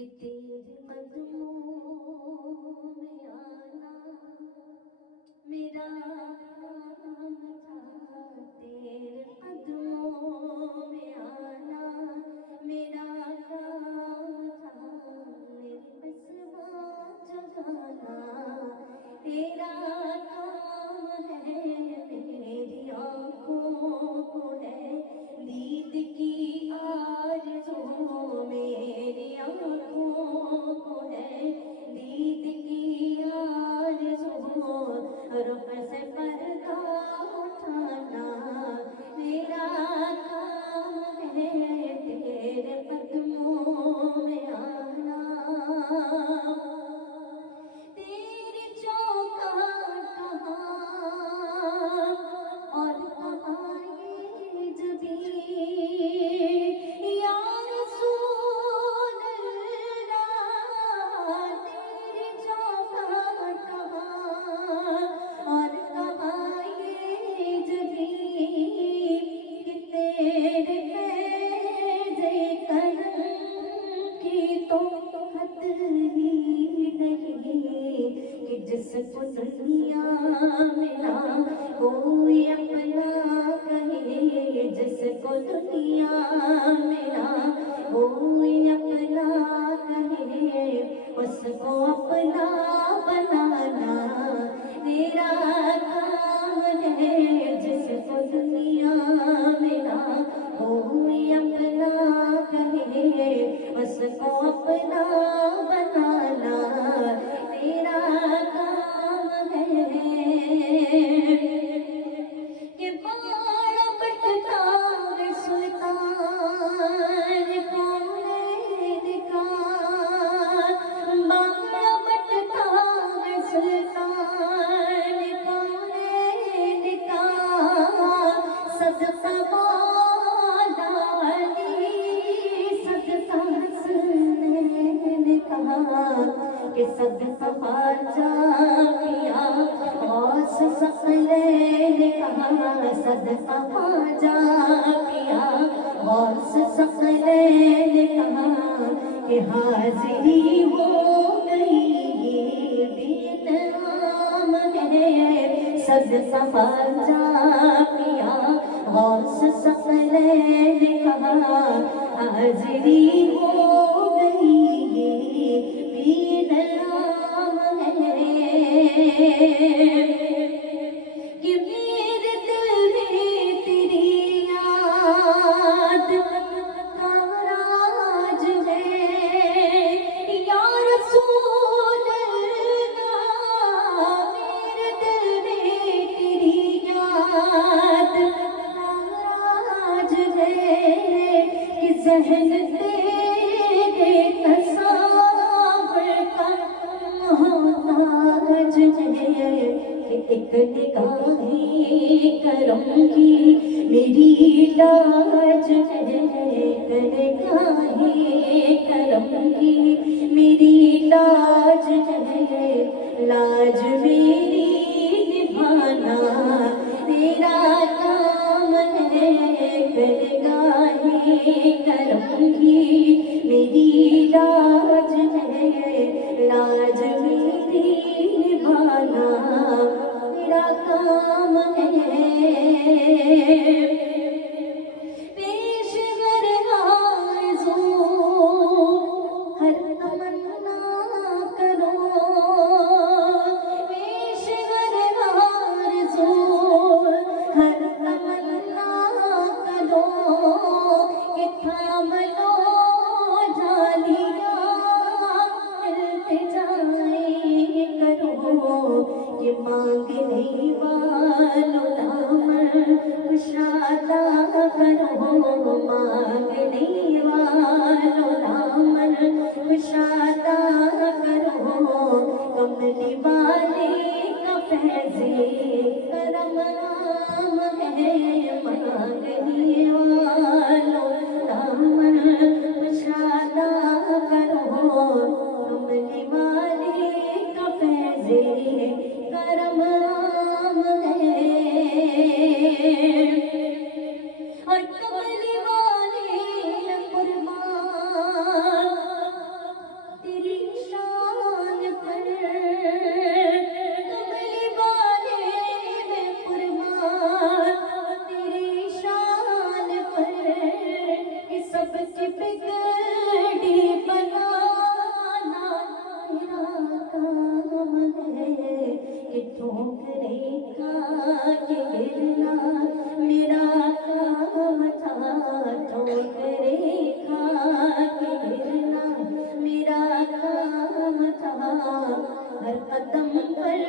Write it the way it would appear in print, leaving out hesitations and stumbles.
کہ تیرے قدموں میں آنا میرا کام تھا، تیرے قدموں میں آنا میرا کام تھا، میری قسماں جگانا تیرا کام ہے، میری آنکھوں کو ہے دید کی آرزو، میری آنکھوں کو ہے دید کی آرزو، رخ سے پردہ اٹھانا میرا کام ہے، تیرے قدموں میں آنا، تیری چوکھٹ کہاں اور کہاں یہ جبیں، یا رسول اللہ تیری چوکھٹ کہاں اور کہاں یہ جبیں، کہ تیرے فیض کرم کی تو حد ہی نہیں، کہ جس کو دنیا ملا کوئی اپنا کہے، جس کو دنیا ملا کوئی اپنا کہے، اس کو اپنا بنانا میرا کام ہے، جس کو دنیا ملا کوئی اپنا کہے، اس کو اپنا بنانا تیرا کام ہے، کہ باڑ بٹتا ہے سلطان کونین کا، باڑ بٹتا ہے سلطان کونین کا، صدقہ مولا علی صدقہ حسنین کا، کہ صدقہ خواجہ پیا غوث ثقلین کا، صدقہ خواجہ پیا غوث ثقلین کا، کہ حاضری ہو گئی بینام ہے، صدقہ خواجہ پیا غوث ثقلین کا، حاضری ہو گئی بینام ہے، کہ میرے دل میں تیری یاد کا راج ہے، یا رسول اللہ میرے دل میں تیری یاد کا راج ہے، کہ ذہن تیرے تصاور کا محتاج ہے، کہ ایک نگاہ کرم کی میری لاج ہے، ایک نگاہ کرم کی میری لاج ہے، لاج میری نبھانا تیرا کام ہے، ایک نگاہ کرم کی میری لاج ہے، لاج میری نبھانا تیرا کام ہے، پیشور آرزو ہر تمنا کرو، پیشور آرزو ہر تمنا کرو، کہ تھام لو جالیاں التجائیں کرو، کہ مانگنے والوں دامن کشا ہر قدم پر